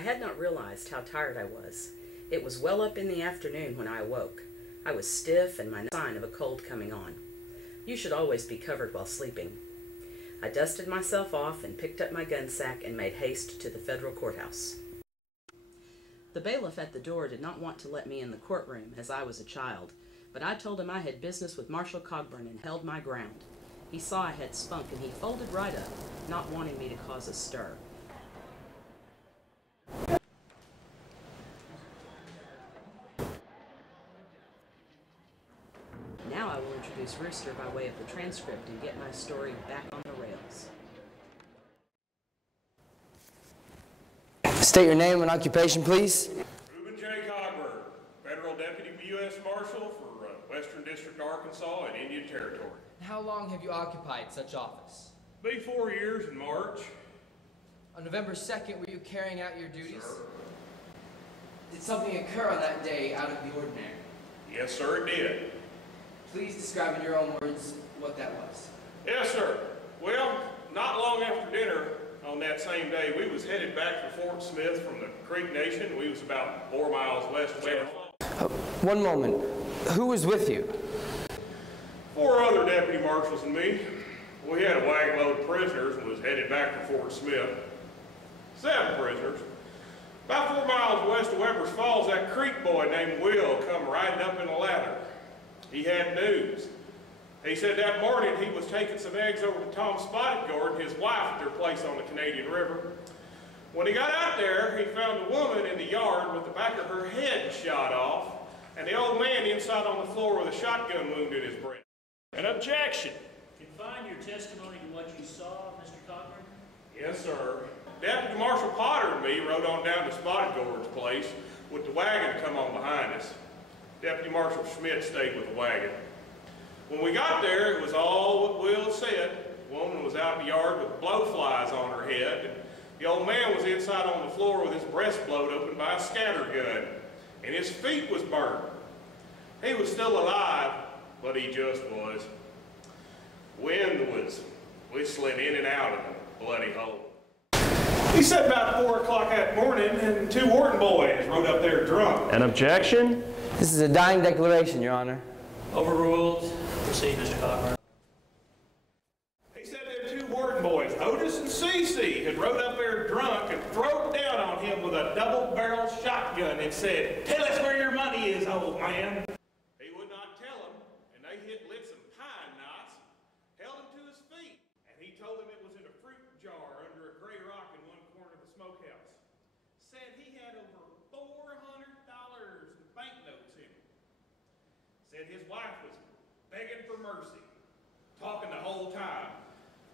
I had not realized how tired I was. It was well up in the afternoon when I awoke. I was stiff and my sign of a cold coming on. You should always be covered while sleeping. I dusted myself off and picked up my gun sack and made haste to the federal courthouse. The bailiff at the door did not want to let me in the courtroom as I was a child, but I told him I had business with Marshal Cogburn and held my ground. He saw I had spunk and he folded right up, not wanting me to cause a stir. Now I will introduce Rooster by way of the transcript and get my story back on the rails. State your name and occupation, please. Rooster Cogburn, Federal Deputy U.S. Marshal for Western District, Arkansas and Indian Territory. How long have you occupied such office? Be 4 years in March. On November 2nd, were you carrying out your duties? Sir. Did something occur on that day out of the ordinary? Yes, sir, it did. Please describe in your own words what that was. Yes, sir. Well, not long after dinner on that same day, we was headed back to Fort Smith from the Creek Nation. We was about 4 miles west of there. One moment. Who was with you? 4 other deputy marshals and me. We had a wagon load of prisoners and was headed back to Fort Smith. 7 prisoners. About 4 miles west of Weber's Falls, that Creek boy named Will come riding up in a ladder. He had news. He said that morning he was taking some eggs over to Tom Spotted Gourd and his wife at their place on the Canadian River. When he got out there, he found a woman in the yard with the back of her head shot off, and the old man inside on the floor with a shotgun wound in his breast. An objection. Confine your testimony to what you saw, Mr. Cogburn? Yes, sir. Deputy Marshal Potter and me rode on down to Spotted Gourd's place with the wagon to come on behind us. Deputy Marshal Schmidt stayed with the wagon. When we got there, it was all what Will said. The woman was out in the yard with blowflies on her head, and the old man was inside on the floor with his breastplate opened by a scatter gun, and his feet was burned. He was still alive, but he just was. Wind was whistling in and out of the bloody hole. He said about 4 o'clock that morning, and 2 Wharton boys rode up there drunk. An objection? This is a dying declaration, Your Honor. Overruled. Proceed, Mr. Cogburn. He said them 2 Wharton boys, Otis and Cece, had rode up there drunk and thrown down on him with a double-barrel shotgun and said, "Tell us where your money is, old man." He would not tell them, and they lit some pine knots, held him to his feet, and he told them it was in a fruit jar under a gray rock in one corner of the smokehouse. Said he had over $400 in banknotes in him. Said his wife was begging for mercy, talking the whole time.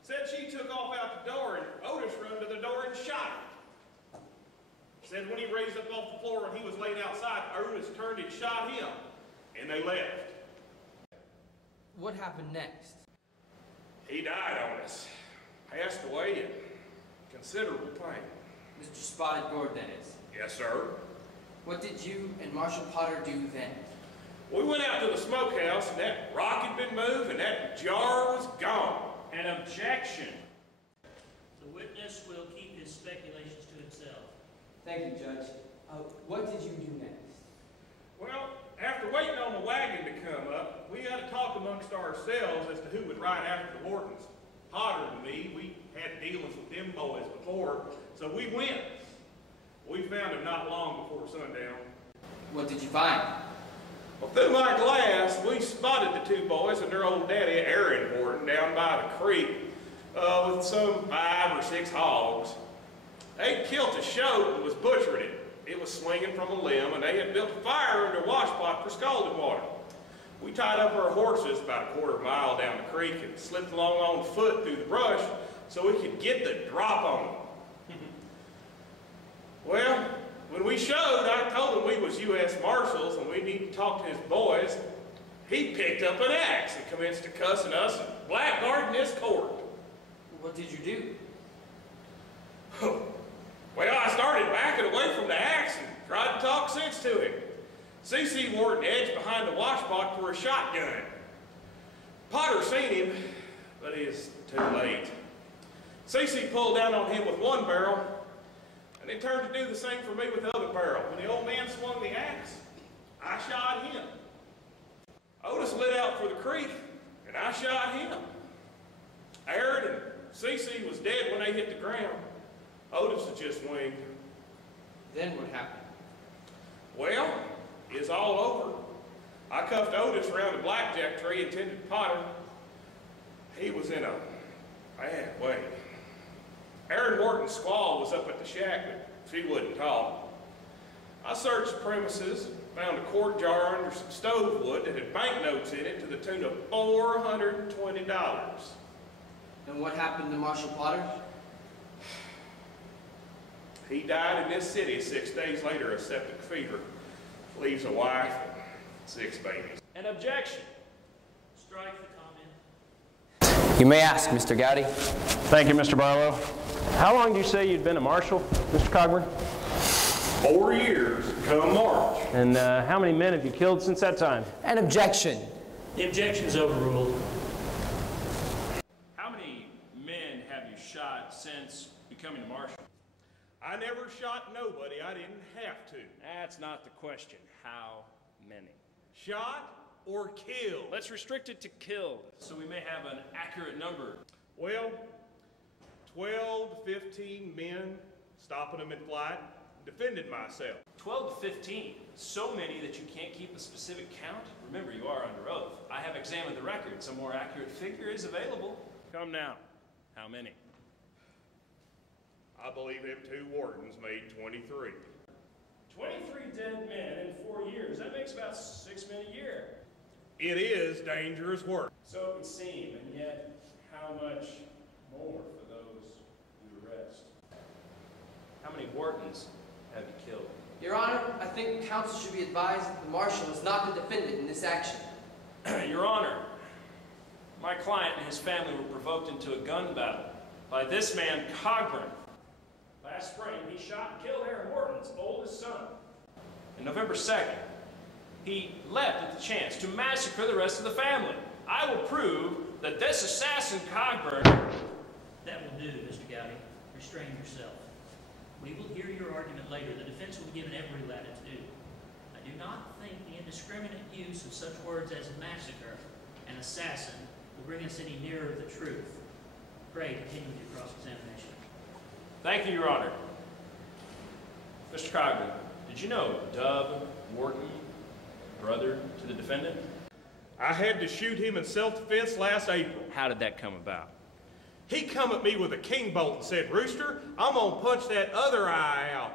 Said she took off out the door and Otis run to the door and shot him. Said when he raised up off the floor and he was laid outside, Otis turned and shot him, and they left. What happened next? He died on us, passed away in considerable pain. Mr. Spotted Gourd, that is. Yes, sir. What did you and Marshal Potter do then? We went out to the smokehouse, and that rock had been moved, and that jar was gone. An objection. The witness will keep his speculations to himself. Thank you, Judge. What did you do next? Well, after waiting on the wagon to come up, we had to talk amongst ourselves as to who would ride after the Whartons. Potter and me, we had dealings with them boys before, so we went. We found him not long before sundown. What did you find? Well, through my glass, we spotted the 2 boys and their old daddy, Aaron Wharton, down by the creek with some 5 or 6 hogs. They'd killed a shoat and was butchering it. It was swinging from a limb, and they had built a fire in their wash pot for scalding water. We tied up our horses about a 1/4 mile down the creek and slipped along on foot through the brush so we could get the drop on them. Well, when we showed, I told him we was U.S. Marshals and we need to talk to his boys. He picked up an axe and commenced to cussing us and blackguarding this court. What did you do? Well, I started backing away from the axe and tried to talk sense to him. C.C. Wharton edged behind the washpot for a shotgun. Potter seen him, but he was too late. C.C. pulled down on him with one barrel, And they turned to do the same for me with the other barrel. When the old man swung the axe, I shot him. Otis lit out for the creek, and I shot him. Aaron and Cece was dead when they hit the ground. Otis had just winged. Then what happened? Well, it's all over. I cuffed Otis around a blackjack tree and tended Potter. He was in a bad way. Aaron Wharton's squaw was up at the shack, but she wouldn't talk. I searched the premises, found a quart jar under some stove wood that had banknotes in it to the tune of $420. And what happened to Marshal Potter? He died in this city 6 days later of septic fever. Leaves a wife and 6 babies. An objection. Strike the comment. You may ask, Mr. Gowdy. Thank you, Mr. Barlow. How long do you say you'd been a marshal, Mr. Cogburn? 4 years come March. And how many men have you killed since that time? An objection. The objection's overruled. How many men have you shot since becoming a marshal? I never shot nobody I didn't have to. That's not the question. How many? Shot or killed? Let's restrict it to killed, so we may have an accurate number. Well, 12 to 15 men, stopping them in flight, defended myself. 12 to 15. So many that you can't keep a specific count? Remember, you are under oath. I have examined the records. A more accurate figure is available. Come now. How many? I believe them 2 wardens made 23. 23 dead men in 4 years. That makes about 6 men a year. It is dangerous work. So it would seem, and yet, how much more for those you arrest? How many wardens have you killed? Your Honor, I think counsel should be advised that the marshal is not the defendant in this action. Your Honor, my client and his family were provoked into a gun battle by this man, Cogburn. Last spring, he shot and killed Aaron Wharton's oldest son. And November 2nd, he leapt at the chance to massacre the rest of the family. I will prove that this assassin, Cogburn... That will do, Mr. Gowdy. Restrain yourself. We will hear your argument later. The defense will be given every latitude. I do not think the indiscriminate use of such words as massacre and assassin will bring us any nearer the truth. Pray continue with your cross-examination. Thank you, Your Honor. Mr. Cogburn, did you know Dub Wharton, brother to the defendant? I had to shoot him in self-defense last April. How did that come about? He come at me with a king bolt and said, "Rooster, I'm gonna punch that other eye out."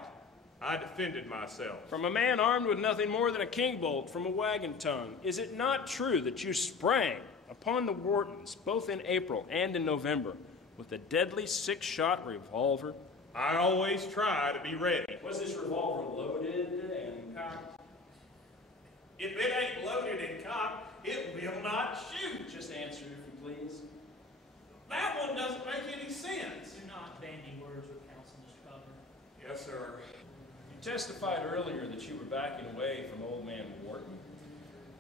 I defended myself. From a man armed with nothing more than a king bolt from a wagon tongue, is it not true that you sprang upon the Whartons, both in April and in November, with a deadly 6-shot revolver? I always try to be ready. Was this revolver loaded and cocked? If it ain't loaded and cocked, it will not shoot. Just answer, if you please. That one doesn't make any sense. Do not bandy words with counsel, Mr. Cogburn. Yes, sir. You testified earlier that you were backing away from old man Wharton.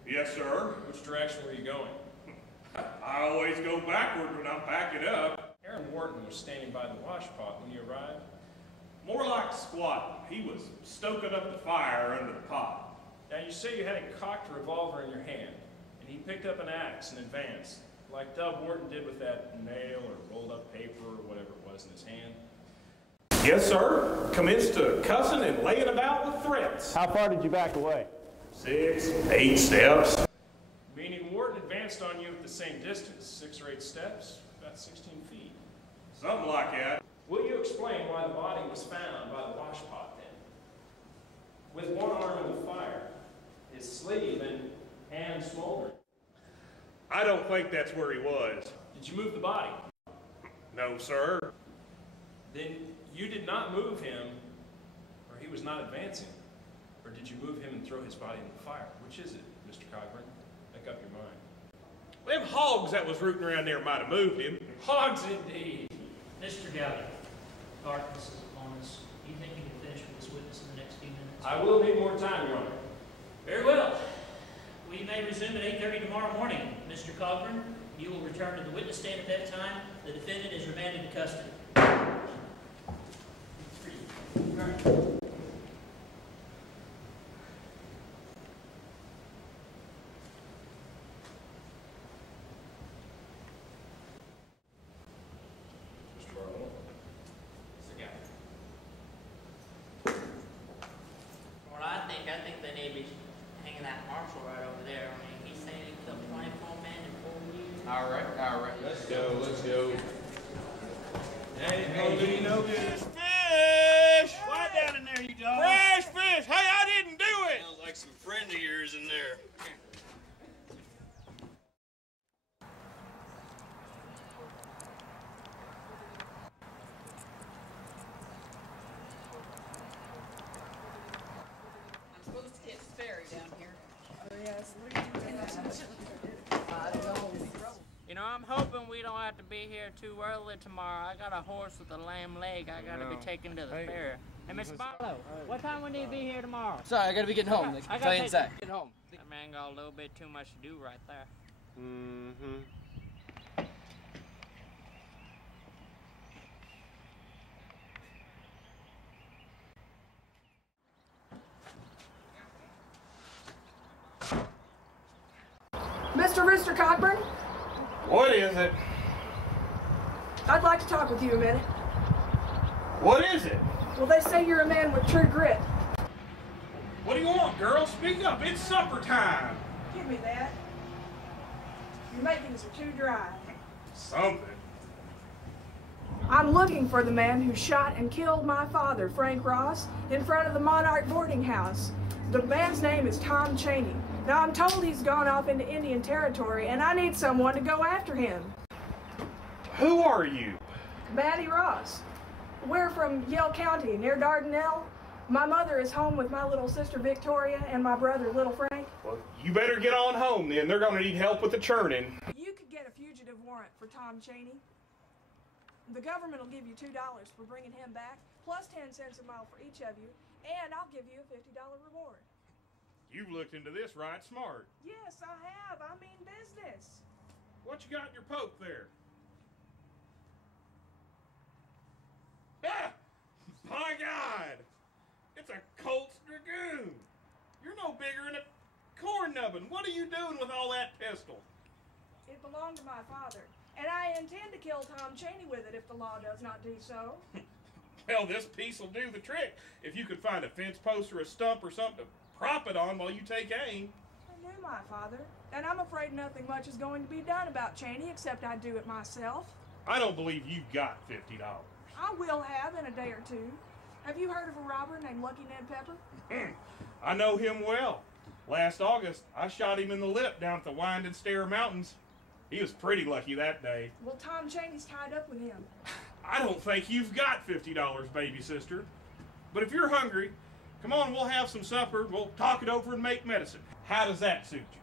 Yes, sir. Which direction were you going? I always go backward when I'm backing up. Aaron Wharton was standing by the washpot when you arrived. More like squatting. He was stoking up the fire under the pot. Now, you say you had a cocked revolver in your hand, and he picked up an axe and advanced, like Dub Wharton did with that nail or rolled up paper or whatever it was in his hand. Yes, sir. Commenced to cussing and laying about with threats. How far did you back away? 6, 8 steps. Meaning Wharton advanced on you at the same distance, 6 or 8 steps, about 16 feet. Something like that. Will you explain why the body was found by the washpot then? With one arm in the fire, his sleeve and hand smoldering. I don't think that's where he was. Did you move the body? No, sir. Then you did not move him, or he was not advancing. Or did you move him and throw his body in the fire? Which is it, Mr. Cogburn? Make up your mind. Them hogs that was rooting around there might have moved him. Hogs indeed. Mr. Gowdy, darkness is upon us. Do you think you can finish with this witness in the next few minutes? I will need more time, Your Honor. Very well. We may resume at 8:30 tomorrow morning. Mr. Cogburn, you will return to the witness stand at that time. The defendant is remanded to custody. I think they need to be hanging that marshal right over there. I mean, he's saying he killed 24 men in 4 years. All right. Let's go. That ain't gonna do you no good. Fish! Quiet down in there, you dog. Fresh fish! Hey, I didn't do it! Sounds like some friend of yours in there. I'm supposed to get ferry down here. Oh, yes. You know, I'm hoping we don't have to be here too early tomorrow. I got a horse with a lame leg I gotta be taken to the fair. Hey, Mr. Barlow, what time we need to be here tomorrow? Sorry, I gotta be getting home. I Tell you inside. Get home. That man got a little bit too much to do right there. Mr. Rooster Cogburn? What is it? I'd like to talk with you a minute. What is it? Well, they say you're a man with true grit. What do you want, girl? Speak up. It's supper time. Give me that. Your makings are too dry. Something. I'm looking for the man who shot and killed my father, Frank Ross, in front of the Monarch boarding house. The man's name is Tom Cheney. Now, I'm told he's gone off into Indian Territory, and I need someone to go after him. Who are you? Mattie Ross. We're from Yell County, near Dardanelle. My mother is home with my little sister Victoria and my brother, little Frank. Well, you better get on home then. They're going to need help with the churning. You could get a fugitive warrant for Tom Cheney. The government will give you $2 for bringing him back, plus 10 cents a mile for each of you, and I'll give you a $50 reward. You've looked into this right smart. Yes, I have. I mean business. What you got in your poke there? Ah! My God! It's a Colt's Dragoon! You're no bigger than a corn nubbin. What are you doing with all that pistol? It belonged to my father, and I intend to kill Tom Cheney with it if the law does not do so. Well, this piece will do the trick. If you could find a fence post or a stump or something to prop it on while you take aim. I knew my father, and I'm afraid nothing much is going to be done about Cheney except I do it myself. I don't believe you've got $50. I will have in a day or two. Have you heard of a robber named Lucky Ned Pepper? I know him well. Last August, I shot him in the lip down at the Winding Stair Mountains. He was pretty lucky that day. Well, Tom Cheney's tied up with him. I don't think you've got $50, baby sister. But if you're hungry, come on, we'll have some supper. We'll talk it over and make medicine. How does that suit you?